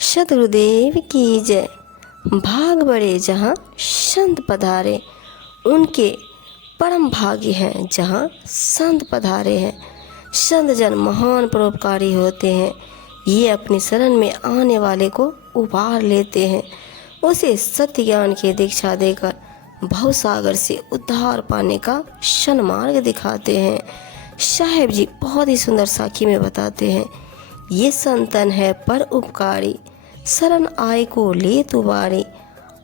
सद्गुरुदेव की जय। भाग बड़े जहाँ संत पधारे, उनके परम भाग्य हैं जहाँ संत पधारे हैं। संत जन महान परोपकारी होते हैं। ये अपनी शरण में आने वाले को उबार लेते हैं, उसे सत्य ज्ञान की दीक्षा देकर भवसागर से उद्धार पाने का सन्मार्ग दिखाते हैं। साहेब जी बहुत ही सुंदर साखी में बताते हैं, ये संतन है पर उपकारी, शरण आए को ले तुबारी।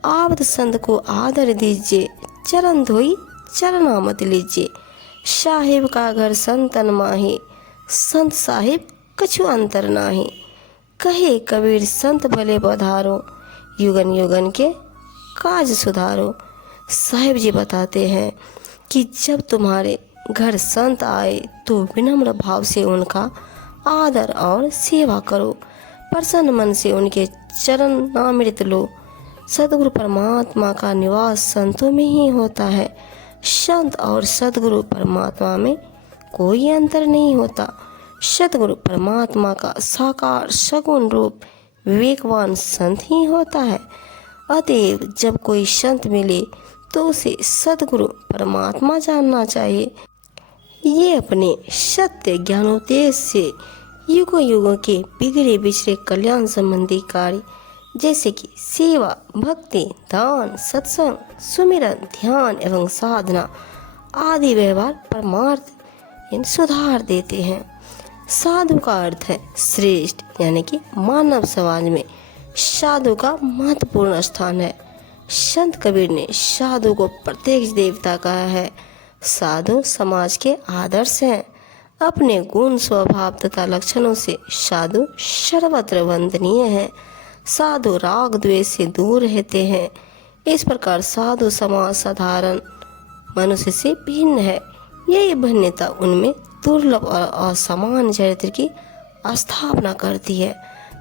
आबद संत को आदर दीजिए, चरण धोई चरना मत लीजिए। साहिब का घर संतन माही, संत साहिब कछु अंतर नाही। कहे कबीर संत भले पधारो, युगन युगन के काज सुधारो। साहिब जी बताते हैं कि जब तुम्हारे घर संत आए तो विनम्र भाव से उनका आदर और सेवा करो, प्रसन्न मन से उनके चरणामृत लो। सद्गुरु परमात्मा का निवास संतों में ही होता है। संत और सद्गुरु परमात्मा में कोई अंतर नहीं होता। सद्गुरु परमात्मा का साकार सगुण रूप विवेकवान संत ही होता है। अतएव जब कोई संत मिले तो उसे सद्गुरु परमात्मा जानना चाहिए। ये अपने सत्य ज्ञानोपदेश से युगों युगों के बिगड़े बिछड़े कल्याण संबंधी कार्य जैसे कि सेवा, भक्ति, दान, सत्संग, सुमिरन, ध्यान एवं साधना आदि व्यवहार परमार्थ सुधार देते हैं। साधु का अर्थ है श्रेष्ठ, यानी कि मानव समाज में साधु का महत्वपूर्ण स्थान है। संत कबीर ने साधु को प्रत्यक्ष देवता कहा है। साधु समाज के आदर्श हैं। अपने गुण, स्वभाव तथा लक्षणों से साधु सर्वत्र वंदनीय है। साधु राग द्वेष से दूर रहते हैं। इस प्रकार साधु समाज साधारण मनुष्य से भिन्न है। यही भिन्नता उनमें दुर्लभ और असामान्य चरित्र की स्थापना करती है।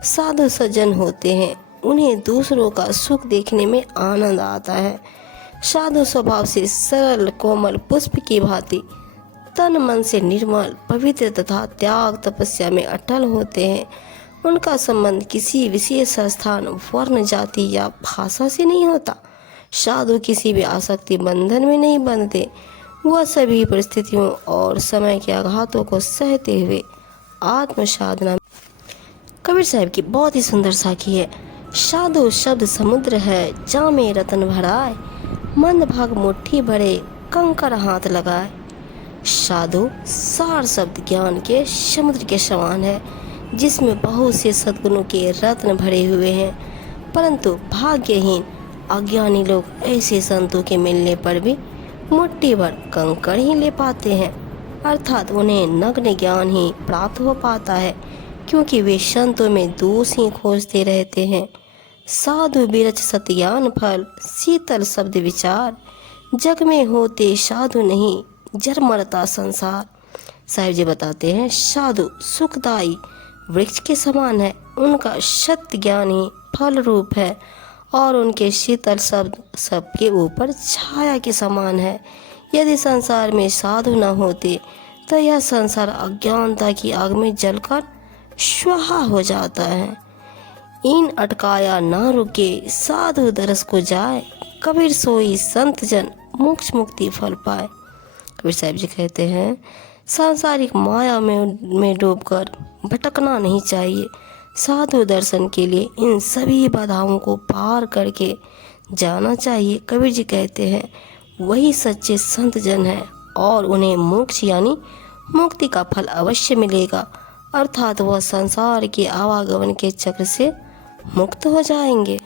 साधु सज्जन होते हैं, उन्हें दूसरों का सुख देखने में आनंद आता है। साधु स्वभाव से सरल कोमल पुष्प की भांति तन मन से निर्मल, पवित्र तथा त्याग तपस्या में अटल होते हैं। उनका संबंध किसी विशेष स्थान, वर्ण, जाति या भाषा से नहीं होता। साधु किसी भी आसक्ति बंधन में नहीं बंधते। वह सभी परिस्थितियों और समय के आघातों को सहते हुए आत्म साधना। कबीर साहब की बहुत ही सुंदर साखी है। साधु शब्द समुद्र है, जामे रतन भराए, मंद भाग मुट्ठी भरे, कंकर हाथ लगाए। साधु सार शब्द ज्ञान के समुद्र के समान है, जिसमें बहुत से सद्गुणों के रत्न भरे हुए हैं। परंतु भाग्यहीन अज्ञानी लोग ऐसे संतों के मिलने पर भी मुट्ठी भर कंकड़ ही ले पाते हैं, अर्थात उन्हें नग्न ज्ञान ही प्राप्त हो पाता है, क्योंकि वे संतों में दोष ही खोजते रहते हैं। साधु बिरच सत्यान फल, शीतल शब्द विचार, जग में होते साधु नहीं, जर मरता संसार। साहिब जी बताते हैं साधु सुखदायी वृक्ष के समान है, उनका सत्य ज्ञान ही फल रूप है और उनके शीतल शब्द सबके ऊपर छाया के समान है। यदि संसार में साधु न होते तो यह संसार अज्ञानता की आग में जलकर स्वाहा हो जाता है। इन अटकाया ना रुके, साधु दरस को जाए, कबीर सोई संत जन मोक्ष मुक्ति फल पाए। कबीर साहब जी कहते हैं सांसारिक माया में डूबकर भटकना नहीं चाहिए। साधु दर्शन के लिए इन सभी बाधाओं को पार करके जाना चाहिए। कबीर जी कहते हैं वही सच्चे संत जन हैं और उन्हें मोक्ष यानी मुक्ति का फल अवश्य मिलेगा, अर्थात वह संसार के आवागमन के चक्र से मुक्त हो जाएंगे।